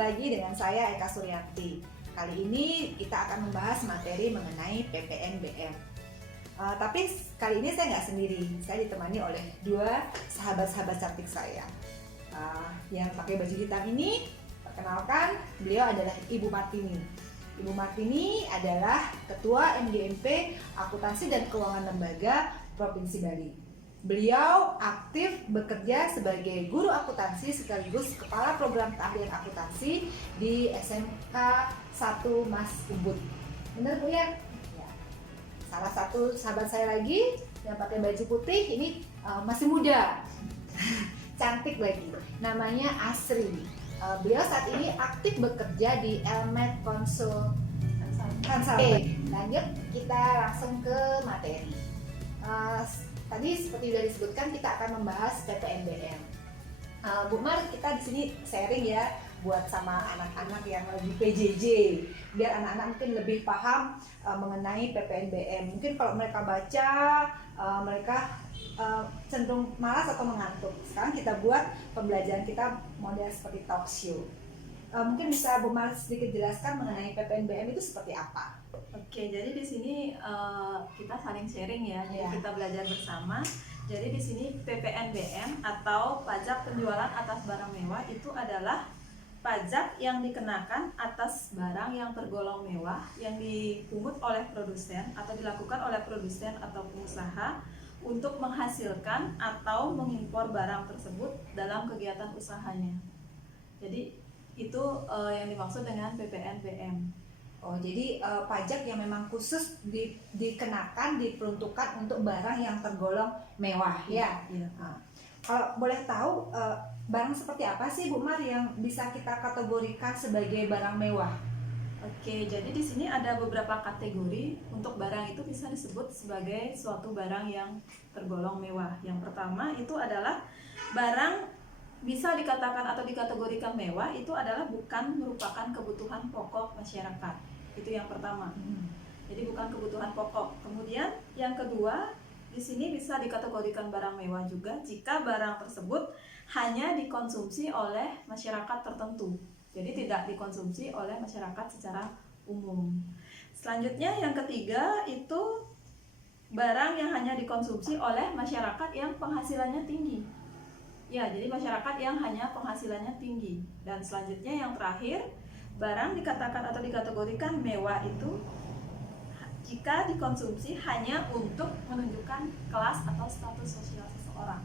lagi dengan saya Eka Suryanti. Kali ini kita akan membahas materi mengenai PPNBM. Tapi kali ini saya nggak sendiri, saya ditemani oleh dua sahabat-sahabat cantik saya. Yang pakai baju hitam ini, perkenalkan, beliau adalah Ibu Martini. Ibu Martini adalah Ketua MGMP Akuntansi dan Keuangan Lembaga Provinsi Bali. Beliau aktif bekerja sebagai guru akuntansi sekaligus kepala program keahlian akuntansi di SMK 1 Mas Ubud. Benar Bu ya? Ya. Salah satu sahabat saya lagi yang pakai baju putih ini masih muda, cantik lagi. Namanya Asri. Beliau saat ini aktif bekerja di Elmed Consulting. Lanjut kita langsung ke materi. Tadi seperti sudah disebutkan kita akan membahas PPNBM. Bu Mar, kita di sini sharing ya buat sama anak-anak yang lagi PJJ, biar anak-anak mungkin lebih paham mengenai PPNBM. Mungkin kalau mereka baca, mereka cenderung malas atau mengantuk. Sekarang kita buat pembelajaran kita model seperti talk show. Mungkin bisa Bu Mar sedikit jelaskan mengenai PPNBM itu seperti apa? Oke, jadi di sini kita saling sharing ya, jadi kita belajar bersama. Jadi di sini PPNBM atau pajak penjualan atas barang mewah itu adalah pajak yang dikenakan atas barang yang tergolong mewah yang dipungut oleh produsen atau dilakukan oleh produsen atau pengusaha untuk menghasilkan atau mengimpor barang tersebut dalam kegiatan usahanya. Jadi itu yang dimaksud dengan PPNBM. Oh, jadi pajak yang memang khusus dikenakan, diperuntukkan untuk barang yang tergolong mewah, ya. Kalau boleh tahu, barang seperti apa sih Bu Mar yang bisa kita kategorikan sebagai barang mewah? Oke, jadi di sini ada beberapa kategori untuk barang itu bisa disebut sebagai suatu barang yang tergolong mewah. Yang pertama itu adalah barang bisa dikatakan atau dikategorikan mewah itu adalah bukan merupakan kebutuhan pokok masyarakat. Itu yang pertama. Jadi bukan kebutuhan pokok. Kemudian yang kedua, di sini bisa dikategorikan barang mewah juga jika barang tersebut hanya dikonsumsi oleh masyarakat tertentu. Jadi tidak dikonsumsi oleh masyarakat secara umum. Selanjutnya yang ketiga itu barang yang hanya dikonsumsi oleh masyarakat yang penghasilannya tinggi. Ya, jadi masyarakat yang hanya penghasilannya tinggi. Dan selanjutnya yang terakhir, barang dikatakan atau dikategorikan mewah itu jika dikonsumsi hanya untuk menunjukkan kelas atau status sosial seseorang.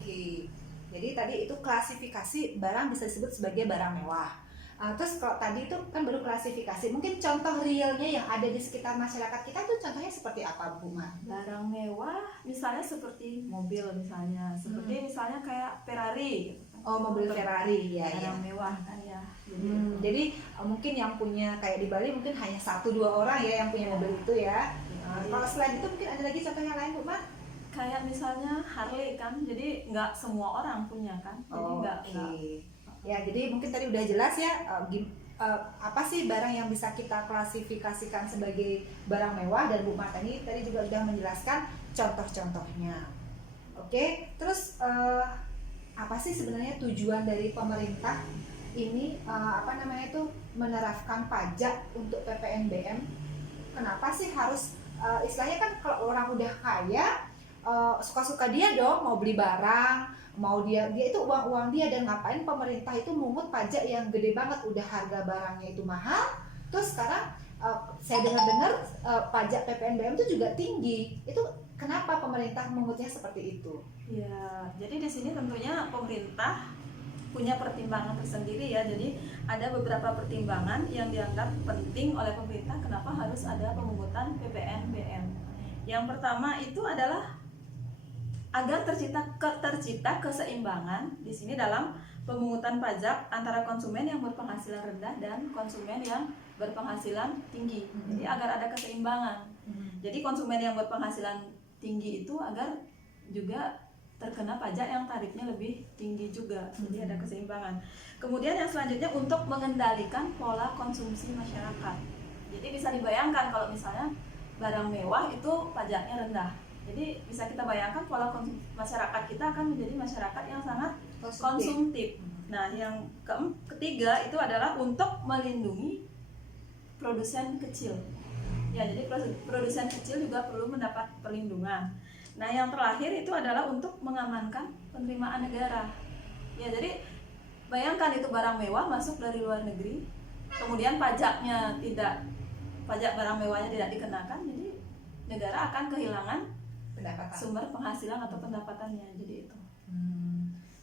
Oke, jadi tadi itu klasifikasi barang bisa disebut sebagai barang mewah. Terus kalau tadi itu kan baru klasifikasi, mungkin contoh realnya yang ada di sekitar masyarakat kita itu contohnya seperti apa Bu Mar? Barang mewah misalnya seperti mobil misalnya, seperti misalnya kayak Ferrari. Oh, mobil Ferrari, ya. Barang mewah kan ya. Jadi mungkin yang punya kayak di Bali mungkin hanya 1-2 orang ya yang punya mobil itu ya. Kalau selain itu mungkin ada lagi contoh yang lain Bu Mar? Kayak misalnya Harley kan, jadi nggak semua orang punya kan. Jadi nggak. Ya, jadi mungkin tadi udah jelas ya apa sih barang yang bisa kita klasifikasikan sebagai barang mewah, dan Bu Martini tadi juga udah menjelaskan contoh-contohnya. Oke, terus apa sih sebenarnya tujuan dari pemerintah ini menerapkan pajak untuk PPNBM? Kenapa sih harus istilahnya kan kalau orang udah kaya suka-suka dia dong mau beli barang, mau dia itu uang dia, dan ngapain pemerintah itu mungut pajak yang gede banget, udah harga barangnya itu mahal, terus sekarang saya dengar pajak PPNBM itu juga tinggi. Itu kenapa pemerintah mengutnya seperti itu? Ya, jadi di sini tentunya pemerintah punya pertimbangan tersendiri ya. Jadi ada beberapa pertimbangan yang dianggap penting oleh pemerintah kenapa harus ada pemungutan PPNBM. Yang pertama itu adalah agar tercipta keseimbangan di sini dalam pemungutan pajak antara konsumen yang berpenghasilan rendah dan konsumen yang berpenghasilan tinggi. Jadi agar ada keseimbangan. Jadi konsumen yang berpenghasilan tinggi itu agar juga terkena pajak yang tarifnya lebih tinggi juga. Jadi ada keseimbangan. Kemudian yang selanjutnya untuk mengendalikan pola konsumsi masyarakat. Jadi bisa dibayangkan kalau misalnya barang mewah itu pajaknya rendah. Jadi bisa kita bayangkan pola masyarakat kita akan menjadi masyarakat yang sangat konsumtif. Nah, yang ketiga itu adalah untuk melindungi produsen kecil. Ya, jadi produsen kecil juga perlu mendapat perlindungan. Nah, yang terakhir itu adalah untuk mengamankan penerimaan negara. Ya, jadi bayangkan itu barang mewah masuk dari luar negeri, kemudian pajak barang mewahnya tidak dikenakan, jadi negara akan kehilangan Pendapatan. sumber penghasilan atau pendapatannya. Jadi itu.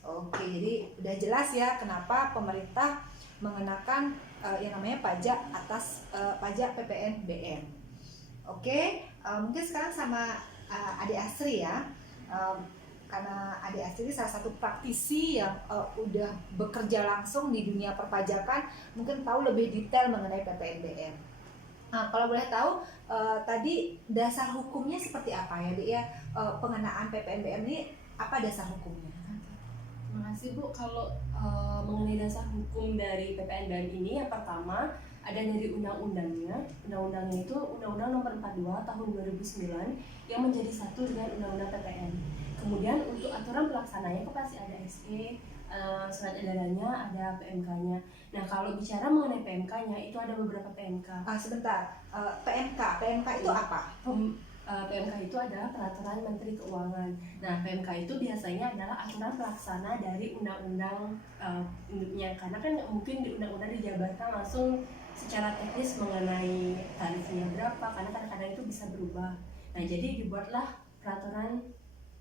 Oke, jadi udah jelas ya kenapa pemerintah mengenakan yang namanya pajak atas pajak PPN BM. Oke, mungkin sekarang sama Adik Asri ya, karena Adik Asri salah satu praktisi yang udah bekerja langsung di dunia perpajakan, mungkin tahu lebih detail mengenai PPN BM. Nah, kalau boleh tahu tadi dasar hukumnya seperti apa ya, Dik ya? Pengenaan PPN BM ini apa dasar hukumnya? Terima kasih Bu. Kalau mengenai dasar hukum dari PPNBM ini, yang pertama ada dari undang-undangnya. Undang-undangnya itu Undang-Undang Nomor 42 Tahun 2009 yang menjadi satu dengan Undang-Undang PPN. Kemudian untuk aturan pelaksananya itu pasti ada SE, surat edarannya, ada PMK-nya. Nah, kalau bicara mengenai PMK-nya itu ada beberapa PMK. Sebentar, PMK itu apa? PMK itu adalah Peraturan Menteri Keuangan. Nah, PMK itu biasanya adalah aturan pelaksana dari undang-undang induknya, karena kan mungkin di undang-undang dijabarkan langsung secara teknis mengenai tarifnya berapa, karena kadang-kadang itu bisa berubah. Nah, jadi dibuatlah Peraturan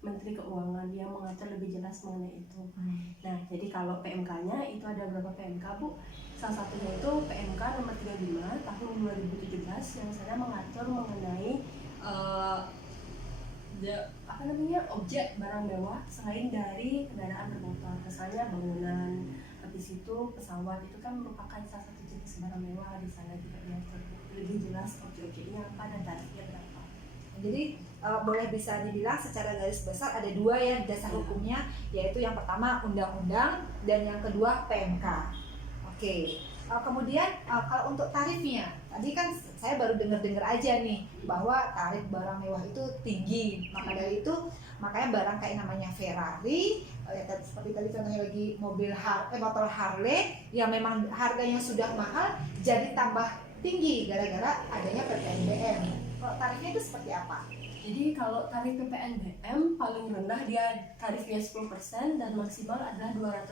Menteri Keuangan yang mengatur lebih jelas mengenai itu. Nah, jadi kalau PMK-nya itu ada berapa PMK, Bu? Salah satunya itu PMK nomor 35 tahun 2017 yang sana mengatur mengenai objek barang mewah selain dari kendaraan bermotor, misalnya bangunan, habis itu pesawat, itu kan merupakan salah satu jenis barang mewah. Di sana juga diatur lebih jelas objek-objeknya apa dan tarifnya berapa. Jadi boleh bisa dibilang secara garis besar ada dua ya dasar hukumnya, yaitu yang pertama undang-undang dan yang kedua PMK. Oke. Kemudian kalau untuk tarifnya, tadi kan saya baru dengar aja nih bahwa tarif barang mewah itu tinggi. Maka dari itu makanya barang kayak namanya Ferrari, seperti tadi contohnya lagi motor Harley yang memang harganya sudah mahal jadi tambah tinggi gara-gara adanya PPNBM. Kalau tarifnya itu seperti apa? Jadi kalau tarif PPNBM paling rendah dia tarifnya 10% dan maksimal adalah 200%.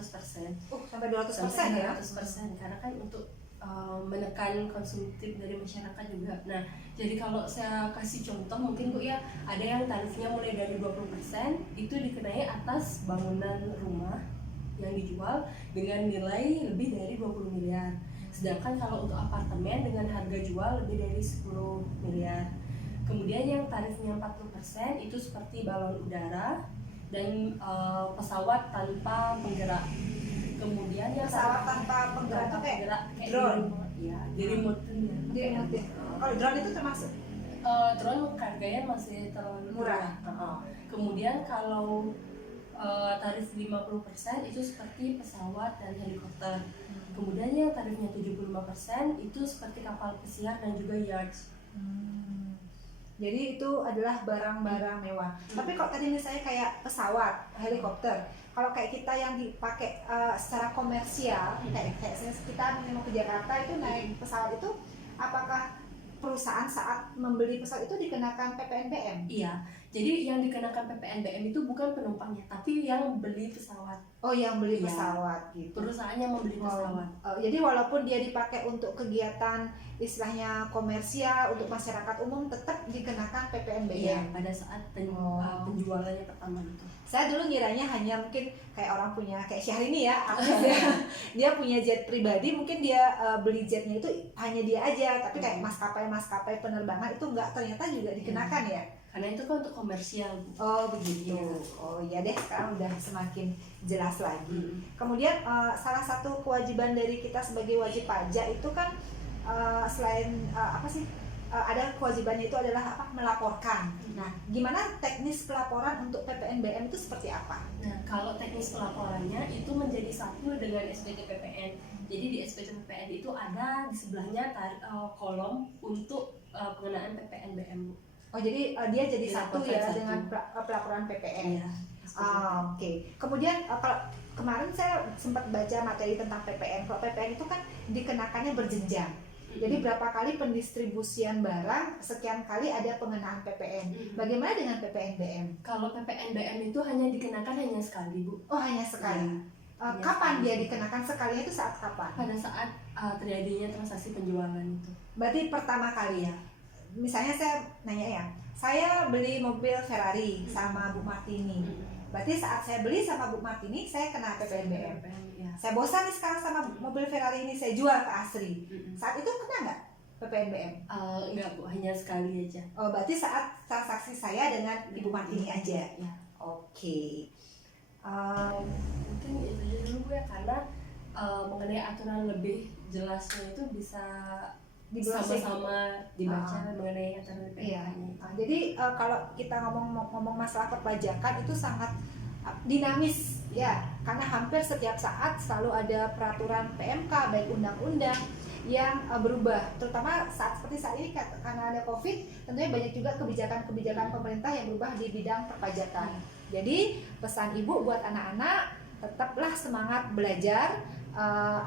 Sampai 200% ya? 200%, karena kan untuk menekan konsumtif dari masyarakat juga. Nah, jadi kalau saya kasih contoh mungkin Bu ya, ada yang tarifnya mulai dari 20% itu dikenai atas bangunan rumah yang dijual dengan nilai lebih dari 20 miliar. Sedangkan kalau untuk apartemen dengan harga jual lebih dari 10 miliar. Kemudian yang tarifnya 40% itu seperti balon udara dan pesawat tanpa penggerak. Kemudian yang pesawat tanpa penggerak itu kayak drone. Ya, di remote. Kalau drone itu termasuk? Drone harganya masih terlalu murah. Kemudian kalau tarif 50% itu seperti pesawat dan helikopter. Kemudian yang tarifnya 75% itu seperti kapal pesiar dan juga yacht. Jadi itu adalah barang-barang mewah. Tapi kalau tadi misalnya kayak pesawat, helikopter, kalau kayak kita yang dipakai secara komersial, kayak kita mau ke Jakarta itu naik pesawat itu, apakah perusahaan saat membeli pesawat itu dikenakan PPNBM? Iya. Jadi yang dikenakan PPNBM itu bukan penumpangnya, tapi yang beli pesawat. Oh, yang beli pesawat gitu. Perusahaan yang membeli pesawat. Jadi walaupun dia dipakai untuk kegiatan istilahnya komersial untuk masyarakat umum tetap dikenakan PPNBM. Iya, pada saat penjualannya pertama itu. Saya dulu ngiranya hanya mungkin kayak orang punya kayak Syahrini ya, artis ya. Dia punya jet pribadi, mungkin dia beli jetnya itu hanya dia aja, tapi kayak maskapai penerbangan itu enggak, ternyata juga dikenakan ya. Karena itu kan untuk komersial. Oh begitu. Ya. Oh iya deh, sekarang udah semakin jelas lagi. Kemudian salah satu kewajiban dari kita sebagai wajib pajak itu kan selain ada kewajibannya itu adalah melaporkan. Nah, gimana teknis pelaporan untuk PPNBM itu seperti apa? Nah, kalau teknis pelaporannya itu menjadi satu dengan SPT PPN. Jadi di SPT PPN itu ada di sebelahnya kolom untuk pengenaan PPNBM. Oh, jadi dia jadi satu ya dengan pelaporan PPN. Iya. Oke. Kemudian kemarin saya sempat baca materi tentang PPN. Kalau PPN itu kan dikenakannya berjenjang. Jadi berapa kali pendistribusian barang, sekian kali ada pengenaan PPN. Bagaimana dengan PPNBM? Kalau PPNBM itu hanya dikenakan hanya sekali, Bu. Oh, hanya sekali. Hanya Kapan sekali. dia dikenakan? Sekalinya itu saat kapan? Pada saat terjadinya transaksi penjualan itu. Berarti pertama kali ya. Misalnya saya nanya ya, saya beli mobil Ferrari sama Bu Martini. Berarti saat saya beli sama Bu Martini, saya kena PPNBM. Ya. Saya bosan nih sekarang sama mobil Ferrari ini, saya jual ke Asri. Saat itu kena nggak PPNBM? Enggak, Bu, hanya sekali aja. Oh, berarti saat transaksi saya dengan Ibu Martini aja. Ya. Oke. Mungkin itu aja dulu, Bu, ya, karena mengenai aturan lebih jelasnya itu bisa Di browsing. sama-sama dibaca mengenai aturan Iya. PPN. Jadi kalau kita ngomong masalah perpajakan itu sangat dinamis ya, karena hampir setiap saat selalu ada peraturan PMK baik undang-undang yang berubah, terutama seperti saat ini karena ada COVID, tentunya banyak juga kebijakan-kebijakan pemerintah yang berubah di bidang perpajakan. Jadi pesan ibu buat anak-anak, tetaplah semangat belajar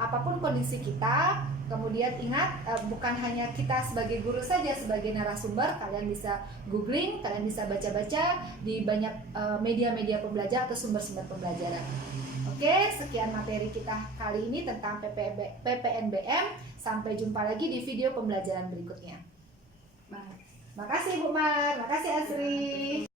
apapun kondisi kita. Kemudian ingat, bukan hanya kita sebagai guru saja, sebagai narasumber, kalian bisa googling, kalian bisa baca-baca di banyak media-media pembelajaran atau sumber-sumber pembelajaran. Oke, sekian materi kita kali ini tentang PPNBM. Sampai jumpa lagi di video pembelajaran berikutnya. Baik. Makasih Bu Mar, makasih Asri.